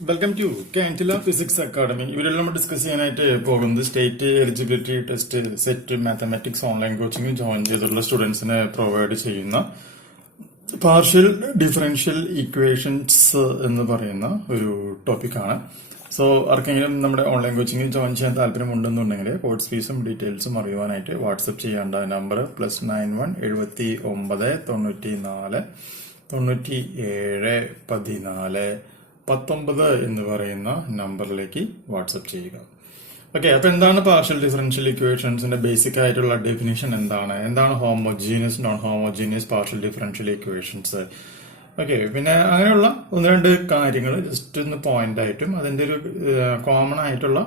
Welcome to കാൻറ്റില physics academy. ഇവരെല്ലാം നമ്മൾ ഡിസ്കസ് ചെയ്യാനായിട്ട് പോകുന്നത് state eligibility test set mathematics online coaching join ചെയ്തിട്ടുള്ള സ്റ്റുഡൻസിന് പ്രൊവൈഡ് ചെയ്യുന്ന പാർഷ്യൽ ഡിഫറൻഷ്യൽ ഇക്വേഷൻസ് എന്ന് പറയുന്ന ഒരു ടോപ്പിക്കാണ്. സോ ആർക്കെങ്കിലും നമ്മുടെ ഓൺലൈൻ കോച്ചിങ്ങിൽ ജോയിൻ ചെയ്യാൻ താല്പര്യമുണ്ടെന്നുണ്ടെങ്കിൽ കോഴ്സ് ഫീസും ഡീറ്റെയിൽസും അറിയുവാനായിട്ട് വാട്സപ്പ് ചെയ്യേണ്ട നമ്പർ +91 79 94 97 14 19 എന്ന് പറയുന്ന നമ്പറിലേക്ക് വാട്സപ്പ് ചെയ്യുക. ഓക്കെ, അപ്പൊ എന്താണ് പാർഷ്യൽ ഡിഫറൻഷ്യൽ ഇക്വേഷൻസിന്റെ ബേസിക് ആയിട്ടുള്ള ഡെഫിനിഷൻ എന്താണ് homogeneous non homogeneous partial differential equations. Okay, പിന്നെ അങ്ങനെയുള്ള ഒന്ന് രണ്ട് കാര്യങ്ങൾ ജസ്റ്റ് ഒന്ന് പോയിന്റ് ആയിട്ടും അതിന്റെ ഒരു കോമൺ ആയിട്ടുള്ള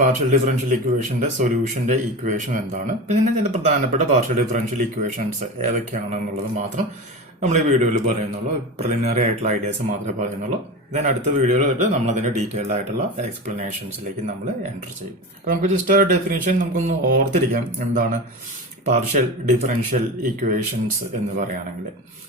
പാർഷ്യൽ ഡിഫറൻഷ്യൽ ഇക്വേഷന്റെ സൊല്യൂഷന്റെ ഇക്വേഷൻ എന്താണ്, പിന്നെ ഇതിന്റെ പ്രധാനപ്പെട്ട പാർഷ്യൽ ഡിഫറൻഷ്യൽ ഇക്വേഷൻസ് ഏതൊക്കെയാണെന്നുള്ളത് മാത്രം നമ്മൾ ഈ വീഡിയോയിൽ പറയുന്നുള്ളൂ. പ്രിലിമിനറി ആയിട്ടുള്ള ഐഡിയാസ് മാത്രമേ പറയുന്നുള്ളൂ. ദെൻ അടുത്ത വീഡിയോയിലിട്ട് നമ്മൾ അതിന്റെ ഡീറ്റെയിൽഡ് ആയിട്ടുള്ള എക്സ്പ്ലനേഷൻസിലേക്ക് നമ്മൾ എൻ്റർ ചെയ്യും. അപ്പൊ നമുക്ക് ജസ്റ്റ് ഡെഫിനേഷൻ നമുക്കൊന്ന് ഓർത്തിരിക്കാം, എന്താണ് പാർഷ്യൽ ഡിഫറൻഷ്യൽ ഇക്വേഷൻസ് എന്ന് പറയുകയാണെങ്കിൽ.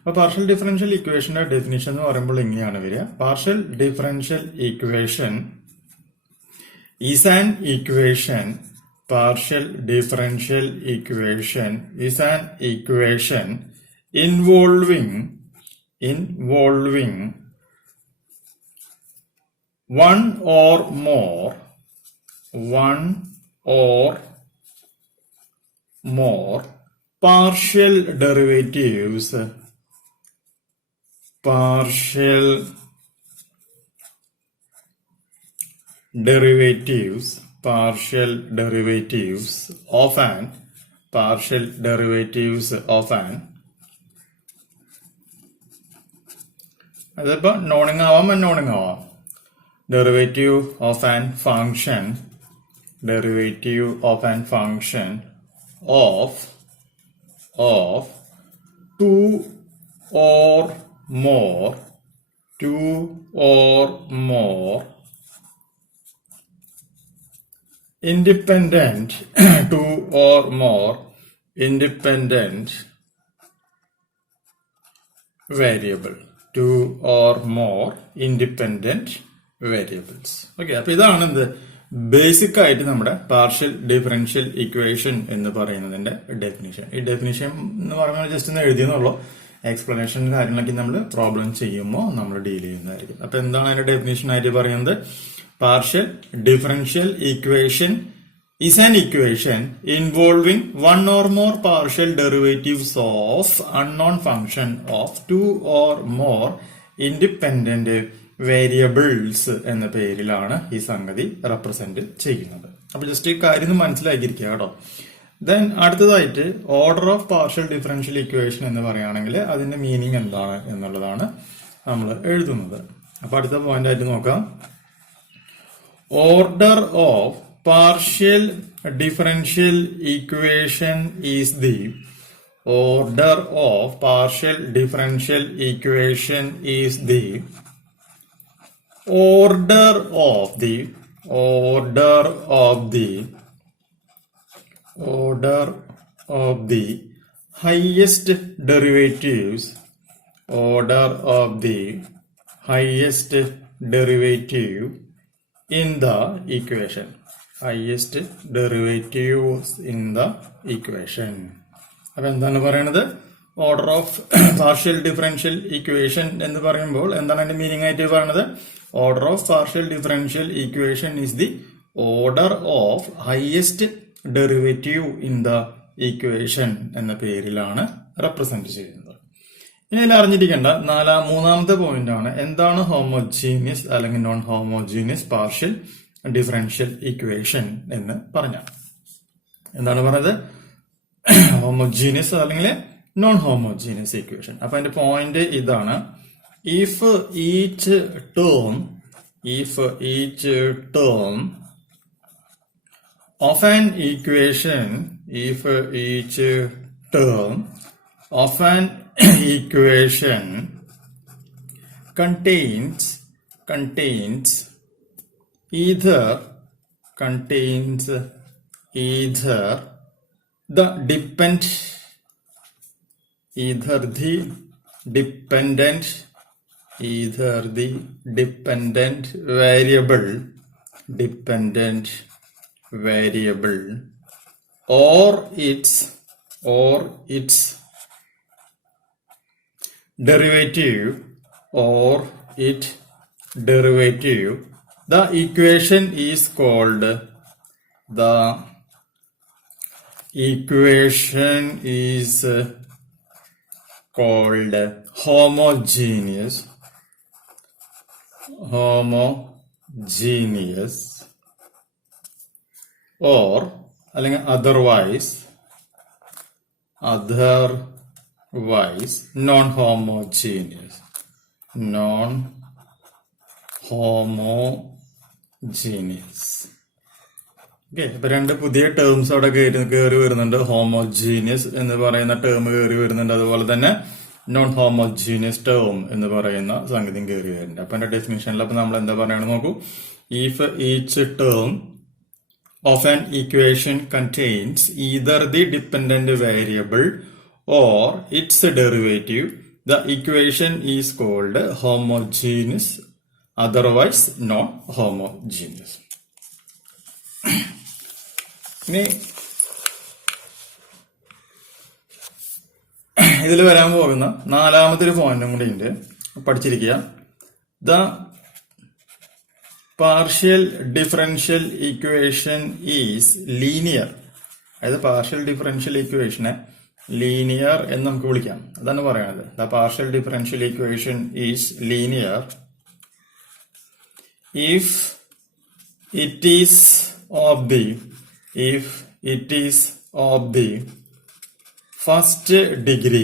അപ്പൊ പാർഷ്യൽ ഡിഫറൻഷ്യൽ ഇക്വേഷന്റെ ഡെഫിനേഷൻ എന്ന് പറയുമ്പോൾ ഇങ്ങനെയാണ് വരിക. Partial differential equation is an equation. Partial differential equation is an equation involving one or more partial derivatives of an അതിപ്പോ നോണിങ് ആവാം അൺനോണിങ് ആവാം. Derivative of an function of two or more independent variable. Two or more independent variables. Okay, അപ്പൊ ഇതാണ് എന്ത് basic ആയിട്ട് നമ്മുടെ partial differential equation എന്ന് പറയുന്നതിന്റെ ഡെഫിനിഷൻ. ഈ ഡെഫിനിഷൻ എന്ന് പറഞ്ഞാൽ ജസ്റ്റ് ഒന്ന് എഴുതിയെന്നുള്ളൂ. എക്സ്പ്ലനേഷൻ കാര്യങ്ങളൊക്കെ നമ്മൾ പ്രോബ്ലം ചെയ്യുമ്പോൾ നമ്മൾ ഡീൽ ചെയ്യുന്നതായിരിക്കും. അപ്പൊ എന്താണ് അതിന്റെ ഡെഫിനിഷൻ ആയിട്ട് പറയുന്നത്? Partial differential equation is an equation involving one or more partial derivatives of unknown function of two or more independent variables എന്ന പേരിലാണ് ഈ സംഗതി റെപ്രസെന്റ് ചെയ്യുന്നത്. അപ്പൊ ജസ്റ്റ് ഈ കാര്യം മനസ്സിലാക്കിയിരിക്കുക കേട്ടോ. ദെൻ അടുത്തതായിട്ട് order of partial differential equation എന്ന് പറയുകയാണെങ്കിൽ അതിന്റെ മീനിങ് എന്താണ് എന്നുള്ളതാണ് നമ്മൾ എഴുതുന്നത്. അപ്പൊ അടുത്ത പോയിന്റ് ആയിട്ട് നോക്കാം. Order of partial differential equation is the order of partial differential equation is the order of the highest derivatives in the equation. അപ്പൊ എന്താണ് പറയണത്? Order of partial differential equation എന്ന് പറയുമ്പോൾ എന്താണ് അതിന്റെ മീനിങ് ആയിട്ട് പറയുന്നത്? Order of partial differential equation is the order of highest derivative in the equation എന്ന പേരിലാണ് റെപ്രസെന്റ് ചെയ്യുന്നത്. ഇനി ഇതിൽ അറിഞ്ഞിരിക്കേണ്ട മൂന്നാമത്തെ പോയിന്റ് ആണ് എന്താണ് ഹോമോജീനിയസ് അല്ലെങ്കിൽ non homogeneous partial differential equation എന്ന് പറഞ്ഞാൽ. എന്താണ് പറഞ്ഞത്? ഹോമോജീനിയസ് അല്ലെങ്കിൽ നോൺ ഹോമോജീനിയസ് ഇക്വേഷൻ. അപ്പൊ അതിന്റെ പോയിന്റ് ഇതാണ്. If each term of an equation contains either the dependent either the dependent variable or its derivative the equation is called homogeneous or അല്ലെങ്കിൽ otherwise non-homogeneous. Okay, ഇപ്പൊ രണ്ട് പുതിയ terms അവിടെ കയറി വരുന്നുണ്ട്. ഹോമോജീനിയസ് എന്ന് പറയുന്ന ടേം കയറി വരുന്നുണ്ട്, അതുപോലെ തന്നെ നോൺ ഹോമോജീനിയസ് ടേം എന്ന് പറയുന്ന സംഗതിയും കയറി വരുന്നുണ്ട്. അപ്പൊ എന്റെ ഡെഫിനിഷനിൽ അപ്പൊ നമ്മൾ എന്താ പറയണം നോക്കൂ. If each term of an equation contains either the dependent variable or its derivative, the equation is called homogeneous, otherwise non-homogeneous. ഇനി ഇതിൽ വരാൻ പോകുന്ന നാലാമത്തെ ഒരു പോയിന്റും കൂടി ഉണ്ട്, പഠിച്ചിരിക്കുക. The partial differential equation is linear. അതായത് പാർഷ്യൽ ഡിഫറൻഷ്യൽ ഇക്വേഷനെ ലീനിയർ എന്ന് നമുക്ക് വിളിക്കാം. അതാണ് പറയുന്നത്. The partial differential equation is linear if it is of the first degree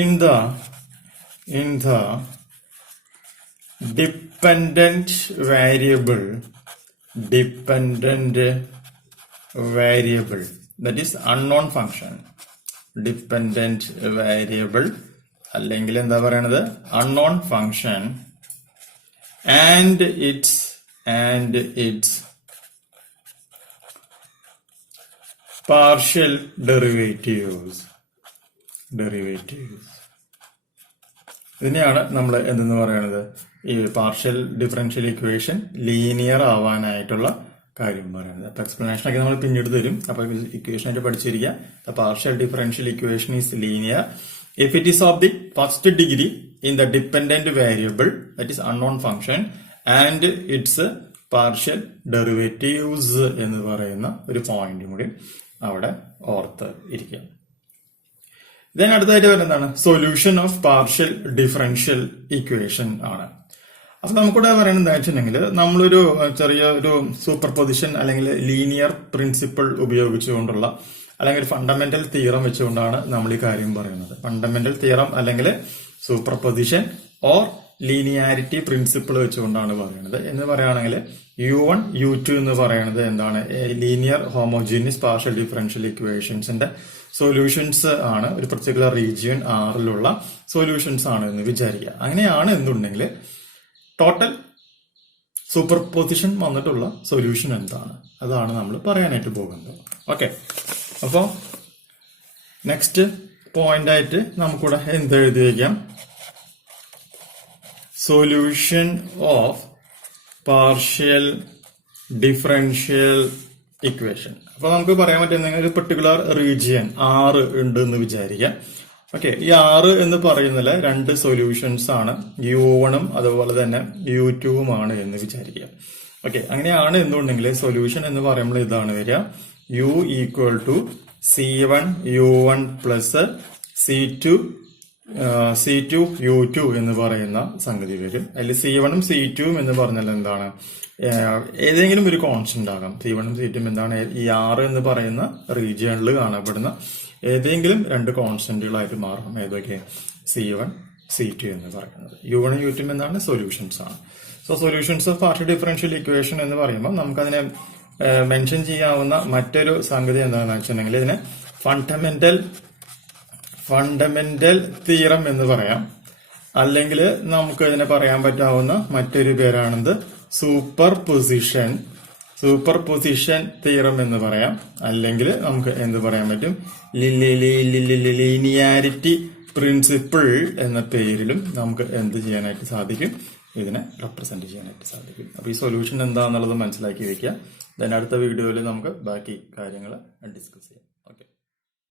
in the dependent variable, that is unknown function. Dependent variable അല്ലെങ്കിൽ എന്താ പറയണത്, unknown function and its partial derivatives. ഇതിനെയാണ് നമ്മൾ എന്തെന്ന് പറയുന്നത്, ഈ പാർഷ്യൽ ഡിഫറൻഷ്യൽ ഇക്വേഷൻ ലീനിയർ ആവാനായിട്ടുള്ള കാര്യം പറയുന്നത്. അപ്പൊ എക്സ്പ്ലനേഷൻ ഒക്കെ നമ്മൾ പിന്നീട് തരും. അപ്പൊ ഇക്വേഷൻ ആയിട്ട് പഠിച്ചിരിക്കുക. The partial differential equation is linear if it is of the first degree in the dependent variable, that is unknown function, and its partial derivatives എന്ന് പറയുന്ന ഒരു പോയിന്റും കൂടി അവിടെ ഓർത്ത് ഇരിക്കുക. ദെൻ അടുത്തായിട്ട് വരുന്നതാണ് solution of partial differential equation ആണ്. അപ്പൊ നമുക്കിവിടെ പറയുന്നത് എന്താ വെച്ചിട്ടുണ്ടെങ്കിൽ, നമ്മളൊരു ചെറിയ ഒരു സൂപ്പർ പൊസിഷൻ അല്ലെങ്കിൽ ലീനിയർ പ്രിൻസിപ്പിൾ ഉപയോഗിച്ചുകൊണ്ടുള്ള അല്ലെങ്കിൽ ഫണ്ടമെന്റൽ തിയറം വെച്ചുകൊണ്ടാണ് നമ്മൾ ഈ കാര്യം പറയുന്നത്. ഫണ്ടമെന്റൽ തിയറം അല്ലെങ്കിൽ superposition or linearity principle വെച്ചുകൊണ്ടാണ് പറയുന്നത്. എന്ന് പറയുകയാണെങ്കിൽ U1 U2 എന്ന് പറയുന്നത് എന്താണ്, ലീനിയർ ഹോമോജീനിയസ് പാർഷ്യൽ ഡിഫറൻഷ്യൽ ഇക്വേഷൻസിന്റെ സൊല്യൂഷൻസ് ആണ്. ഒരു പർട്ടിക്കുലർ റീജിയൻ ആറിലുള്ള സൊല്യൂഷൻസ് ആണ് എന്ന് വിചാരിക്കുക. അങ്ങനെയാണ് എന്നുണ്ടെങ്കിൽ ടോട്ടൽ സൂപ്പർ പൊസിഷൻ വന്നിട്ടുള്ള സൊല്യൂഷൻ എന്താണ്, അതാണ് നമ്മൾ പറയാനായിട്ട് പോകുന്നത്. ഓക്കെ, അപ്പോ നെക്സ്റ്റ് പോയിന്റ് ആയിട്ട് നമുക്കിവിടെ എന്ത് എഴുതി വയ്ക്കാം, solution of partial differential equation. അപ്പൊ നമുക്ക് പറയാൻ പറ്റുന്ന ഒരു പെർട്ടിക്കുലർ റീജിയൻ 6 ഉണ്ട് എന്ന് വിചാരിക്കാം. ഓക്കെ, ഈ 6 എന്ന് പറയുന്നതിൽ 2 സൊല്യൂഷൻസ് ആണ്, U1 അതുപോലെ തന്നെ U2 ആണ് എന്ന് വിചാരിക്കുക. ഓക്കെ, അങ്ങനെയാണ് എന്നുണ്ടെങ്കിൽ സൊല്യൂഷൻ എന്ന് പറയുമ്പോൾ ഇതാണ് വരിക, U equal to C1 U1 plus C2 U2 എന്ന് പറയുന്ന സംഗതി വരും. അതിൽ C1 ഉം C2 എന്ന് പറഞ്ഞാൽ എന്താണ്, ഏതെങ്കിലും ഒരു കോൺസ്റ്റന്റ് ആകാം. C1 ഉം C2 എന്താണ്, ഈ 6 എന്ന് പറയുന്ന റീജിയണിൽ കാണപ്പെടുന്ന ഏതെങ്കിലും 2 കോൺസ്റ്റന്റുകളായിട്ട് മാറും. ഏതൊക്കെ, C1 C2 എന്ന് പറയുന്നത്. U1 ഉം U2 എന്താണ്, സൊല്യൂഷൻസ് ആണ്. So solutions of partial differential equation എന്ന് പറയുമ്പോൾ നമുക്കതിനെ മെൻഷൻ ചെയ്യാവുന്ന മറ്റൊരു സംഗതി എന്താണെന്ന് വെച്ചിട്ടുണ്ടെങ്കിൽ ഇതിനെ ഫണ്ടമെന്റൽ തിയറം എന്ന് പറയാം. അല്ലെങ്കിൽ നമുക്ക് ഇതിനെ പറയാൻ പറ്റാവുന്ന മറ്റൊരു പേരാണെന്ത്, superposition superposition theorem എന്ന് പറയാം, അല്ലെങ്കിൽ നമുക്ക് എന്ത് പറയാൻ പറ്റും, ലീനിയാരിറ്റി പ്രിൻസിപ്പിൾ എന്ന പേരിലും നമുക്ക് എന്ത് ചെയ്യാനായിട്ട് സാധിക്കും, ഇതിനെ റെപ്രസെന്റ് ചെയ്യാനായിട്ട് സാധിക്കും. അപ്പൊ ഈ സൊല്യൂഷൻ എന്താണെന്നുള്ളത് മനസ്സിലാക്കി വെക്കുക. ദെൻ അടുത്ത വീഡിയോയിൽ നമുക്ക് ബാക്കി കാര്യങ്ങൾ ഡിസ്കസ് ചെയ്യാം.